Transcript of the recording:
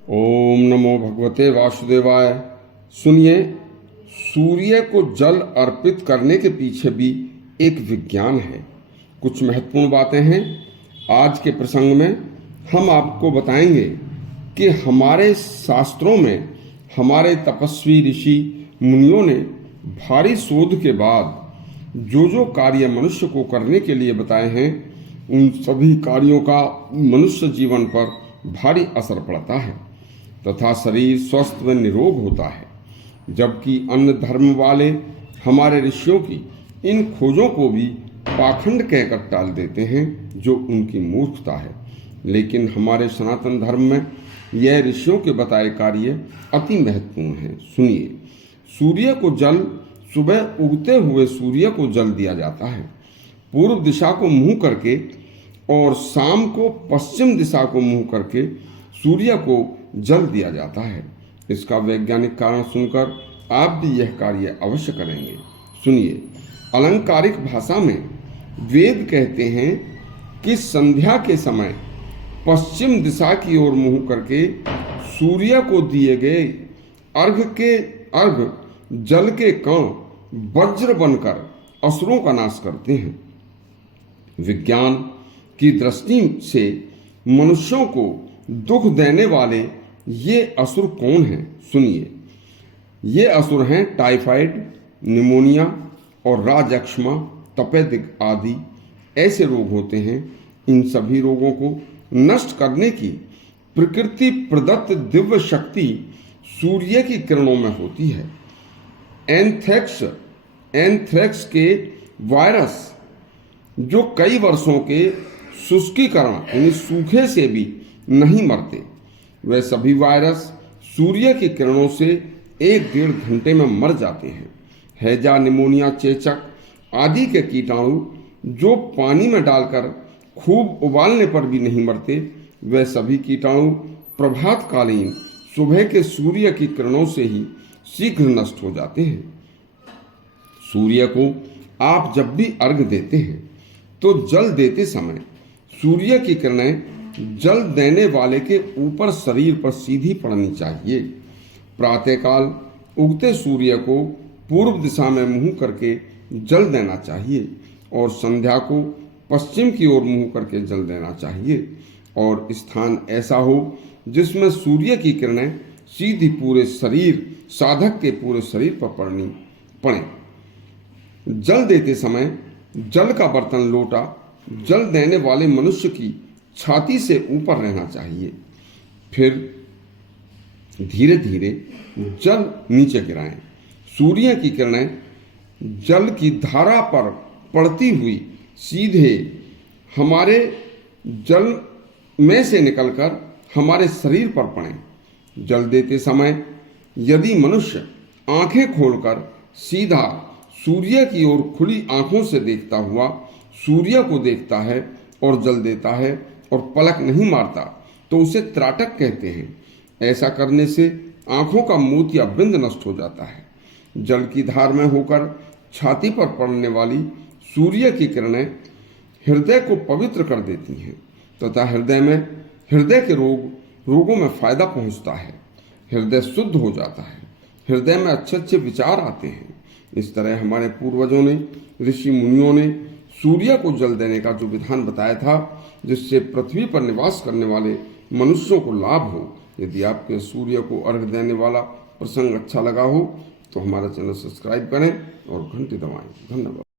ओम नमो भगवते वासुदेवाय। सुनिए, सूर्य को जल अर्पित करने के पीछे भी एक विज्ञान है। कुछ महत्वपूर्ण बातें हैं। आज के प्रसंग में हम आपको बताएंगे कि हमारे शास्त्रों में हमारे तपस्वी ऋषि मुनियों ने भारी शोध के बाद जो कार्य मनुष्य को करने के लिए बताए हैं, उन सभी कार्यों का मनुष्य जीवन पर भारी असर पड़ता है तथा शरीर स्वस्थ व निरोग होता है। जबकि अन्य धर्म वाले हमारे ऋषियों की इन खोजों को भी पाखंड कहकर टाल देते हैं, जो उनकी मूर्खता है। लेकिन हमारे सनातन धर्म में यह ऋषियों के बताए कार्य अति महत्वपूर्ण है। सुनिए, सूर्य को जल सुबह उगते हुए सूर्य को जल दिया जाता है, पूर्व दिशा को मुंह करके, और शाम को पश्चिम दिशा को मुंह करके सूर्य को जल दिया जाता है। इसका वैज्ञानिक कारण सुनकर आप भी यह कार्य अवश्य करेंगे। सुनिए, अलंकारिक भाषा में वेद कहते हैं कि संध्या के समय पश्चिम दिशा की ओर मुंह करके सूर्य को दिए गए अर्घ जल के कण वज्र बनकर असुरों का नाश करते हैं। विज्ञान की दृष्टि से मनुष्यों को दुख देने वाले ये असुर कौन हैं? सुनिए, ये असुर हैं टाइफाइड, निमोनिया और राजयक्ष्मा, तपेदिक आदि ऐसे रोग होते हैं। इन सभी रोगों को नष्ट करने की प्रकृति प्रदत्त दिव्य शक्ति सूर्य की किरणों में होती है। एंथ्रेक्स के वायरस जो कई वर्षों के शुष्कीकरण यानी सूखे से भी नहीं मरते, वे सभी वायरस सूर्य की किरणों से 1-1.5 घंटे में मर जाते हैं। हैजा, निमोनिया, चेचक आदि के कीटाणु जो पानी में डालकर खूब उबालने पर भी नहीं मरते, वे सभी कीटाणु प्रभातकालीन सुबह के सूर्य की किरणों से ही शीघ्र नष्ट हो जाते हैं। सूर्य को आप जब भी अर्घ देते हैं तो जल देते समय सूर्य की किरणें जल देने वाले के ऊपर शरीर पर सीधी पड़नी चाहिए। प्रातःकाल उगते सूर्य को पूर्व दिशा में मुंह करके जल देना चाहिए और संध्या को पश्चिम की ओर मुंह करके जल देना चाहिए। और स्थान ऐसा हो जिसमें सूर्य की किरणें सीधी पूरे शरीर, साधक के पूरे शरीर पर पड़े। जल देते समय जल का बर्तन, लोटा जल देने वाले मनुष्य की छाती से ऊपर रहना चाहिए। फिर धीरे धीरे जल नीचे गिराएं। सूर्य की किरणें जल की धारा पर पड़ती हुई सीधे हमारे जल में से निकलकर हमारे शरीर पर पड़ें। जल देते समय यदि मनुष्य आंखें खोलकर सीधा सूर्य की ओर खुली आंखों से देखता हुआ सूर्य को देखता है और जल देता है और पलक नहीं मारता, तो उसे त्राटक कहते हैं। ऐसा करने से आंखों का मोतिया बिंद नष्ट हो जाता है। जल की धार में होकर छाती पर पड़ने वाली सूर्य की किरणें हृदय को पवित्र कर देती हैं तथा हृदय के रोगों में फायदा पहुंचता है। हृदय शुद्ध हो जाता है, हृदय में अच्छे अच्छे विचार आते हैं। इस तरह हमारे पूर्वजों ने, ऋषि मुनियों ने सूर्य को जल देने का जो विधान बताया था, जिससे पृथ्वी पर निवास करने वाले मनुष्यों को लाभ हो। यदि आपके सूर्य को अर्घ देने वाला प्रसंग अच्छा लगा हो तो हमारा चैनल सब्सक्राइब करें और घंटी दबाएं। धन्यवाद।